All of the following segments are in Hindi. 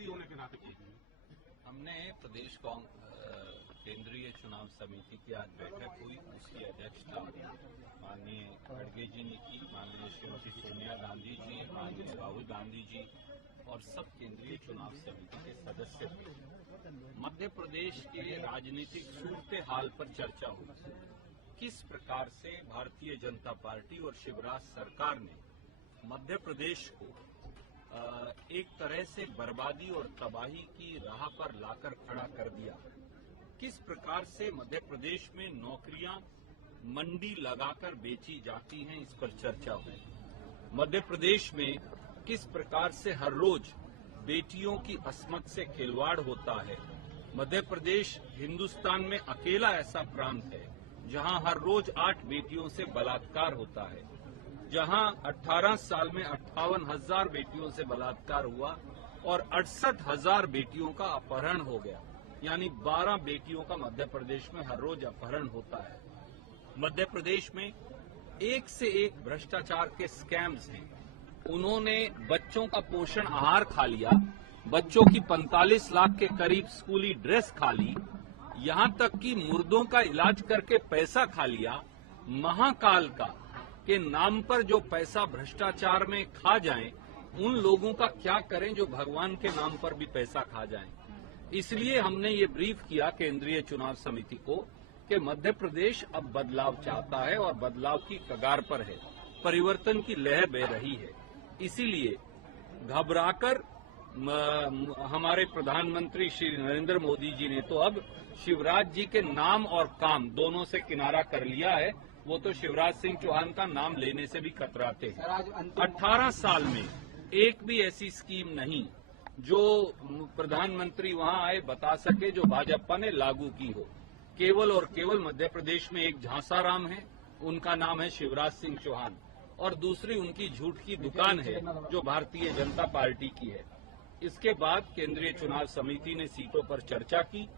प्रभारी होने के नाते। हमने प्रदेश केंद्रीय चुनाव समिति की आज बैठक हुई, उसकी अध्यक्षता माननीय खड़गे जी ने की। माननीय श्रीमती सोनिया गांधी जी, माननीय राहुल गांधी जी और सब केंद्रीय चुनाव समिति के सदस्य थे। मध्य प्रदेश के राजनीतिक सूरत हाल पर चर्चा हुई। किस प्रकार से भारतीय जनता पार्टी और शिवराज सरकार ने मध्य प्रदेश को एक तरह से बर्बादी और तबाही की राह पर लाकर खड़ा कर दिया। किस प्रकार से मध्य प्रदेश में नौकरियां मंडी लगाकर बेची जाती हैं, इस पर चर्चा हुई। मध्य प्रदेश में किस प्रकार से हर रोज बेटियों की अस्मत से खिलवाड़ होता है। मध्य प्रदेश हिंदुस्तान में अकेला ऐसा प्रांत है जहां हर रोज 8 बेटियों से बलात्कार होता है, जहां 18 साल में 58,000 बेटियों से बलात्कार हुआ और 68,000 बेटियों का अपहरण हो गया। यानी 12 बेटियों का मध्य प्रदेश में हर रोज अपहरण होता है। मध्य प्रदेश में एक से एक भ्रष्टाचार के स्कैम्स हैं। उन्होंने बच्चों का पोषण आहार खा लिया, बच्चों की 45 लाख के करीब स्कूली ड्रेस खा ली, यहां तक कि मुर्दों का इलाज करके पैसा खा लिया। महाकाल का के नाम पर जो पैसा भ्रष्टाचार में खा जाएं, उन लोगों का क्या करें जो भगवान के नाम पर भी पैसा खा जाएं। इसलिए हमने ये ब्रीफ किया केंद्रीय चुनाव समिति को कि मध्य प्रदेश अब बदलाव चाहता है और बदलाव की कगार पर है, परिवर्तन की लहर बह रही है। इसीलिए घबराकर हमारे प्रधानमंत्री श्री नरेंद्र मोदी जी ने तो अब शिवराज जी के नाम और काम दोनों से किनारा कर लिया है। वो तो शिवराज सिंह चौहान का नाम लेने से भी कतराते हैं। 18 साल में एक भी ऐसी स्कीम नहीं जो प्रधानमंत्री वहां आए बता सके जो भाजपा ने लागू की हो। केवल और केवल मध्य प्रदेश में एक झांसाराम है, उनका नाम है शिवराज सिंह चौहान, और दूसरी उनकी झूठ की दुकान है जो भारतीय जनता पार्टी की है। इसके बाद केंद्रीय चुनाव समिति ने सीटों पर चर्चा की।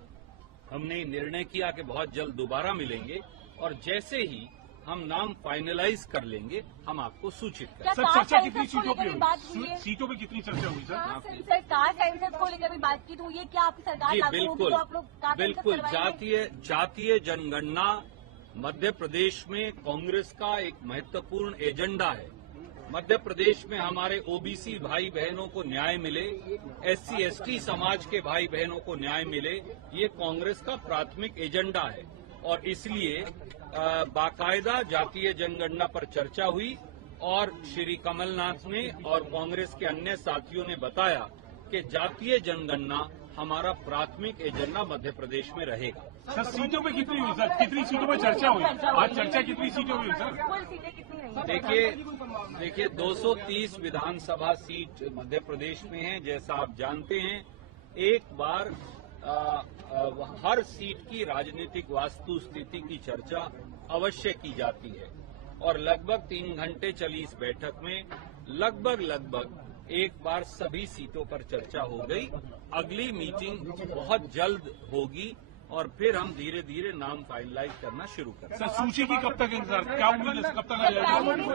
हमने निर्णय किया कि बहुत जल्द दोबारा मिलेंगे और जैसे ही हम नाम फाइनलाइज कर लेंगे हम आपको सूचित करेंगे। सर, चर्चा कितनी सीटों पे हुई? सीटों पे कितनी चर्चा हुई सर? सरकार सेंसस को लेकर भी बातचीत हुई है क्या? आपकी सरकार जी बिल्कुल जातीय जनगणना मध्य प्रदेश में कांग्रेस का एक महत्वपूर्ण एजेंडा है। मध्य प्रदेश में हमारे ओबीसी भाई बहनों को न्याय मिले, SC ST समाज के भाई बहनों को न्याय मिले, ये कांग्रेस का प्राथमिक एजेंडा है। और इसलिए बाकायदा जातीय जनगणना पर चर्चा हुई और श्री कमलनाथ ने और कांग्रेस के अन्य साथियों ने बताया कि जातीय जनगणना हमारा प्राथमिक एजेंडा मध्य प्रदेश में रहेगा। सर, सीटों पे कितनी हुई सर? कितनी सीटों पे चर्चा हुई? आज चर्चा कितनी सीटों पे हुई सर? देखिए 230 विधानसभा सीट मध्य प्रदेश में है। जैसा आप जानते हैं, एक बार हर सीट की राजनीतिक वास्तु स्थिति की चर्चा अवश्य की जाती है और लगभग 3 घंटे चली इस बैठक में लगभग एक बार सभी सीटों पर चर्चा हो गई। अगली मीटिंग बहुत जल्द होगी और फिर हम धीरे धीरे नाम फाइनलाइज करना शुरू करेंगे। सर, सूची की कब तक इंतजार? क्या उम्मीद है कब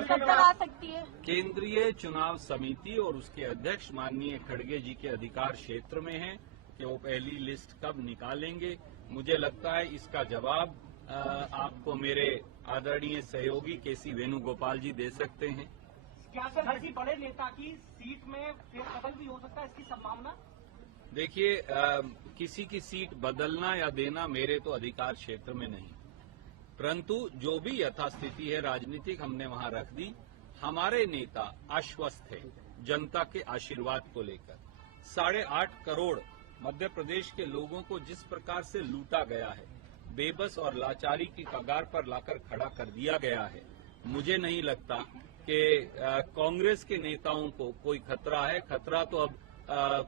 तक आ सकती है? केंद्रीय चुनाव समिति और उसके अध्यक्ष माननीय खड़गे जी के अधिकार क्षेत्र में है कि वो पहली लिस्ट कब निकालेंगे। मुझे लगता है इसका जवाब आपको मेरे आदरणीय सहयोगी केसी वेणुगोपाल जी दे सकते हैं। क्या सर किसी बड़े नेता की सीट में फेरबदल भी हो सकता है, इसकी संभावना? देखिए किसी की सीट बदलना या देना मेरे तो अधिकार क्षेत्र में नहीं, परंतु जो भी यथास्थिति है राजनीतिक हमने वहां रख दी। हमारे नेता आश्वस्त है जनता के आशीर्वाद को लेकर। 8.5 करोड़ मध्य प्रदेश के लोगों को जिस प्रकार से लूटा गया है, बेबस और लाचारी की कगार पर लाकर खड़ा कर दिया गया है, मुझे नहीं लगता कि कांग्रेस के नेताओं को कोई खतरा है। खतरा तो अब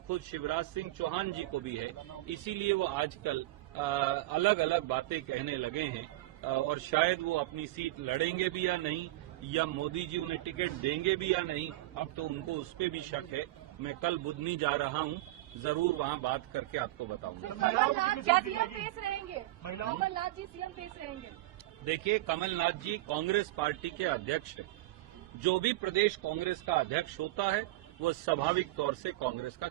खुद शिवराज सिंह चौहान जी को भी है। इसीलिए वो आजकल अलग अलग बातें कहने लगे हैं और शायद वो अपनी सीट लड़ेंगे भी या नहीं, या मोदी जी उन्हें टिकट देंगे भी या नहीं, अब तो उनको उस पर भी शक है। मैं कल बुधनी जा रहा हूं, जरूर वहां बात करके आपको बताऊंगा। कमलनाथ सीएम फेस रहेंगे। देखिए कमलनाथ जी कांग्रेस पार्टी के अध्यक्ष हैं। जो भी प्रदेश कांग्रेस का अध्यक्ष होता है वो स्वाभाविक तौर से कांग्रेस का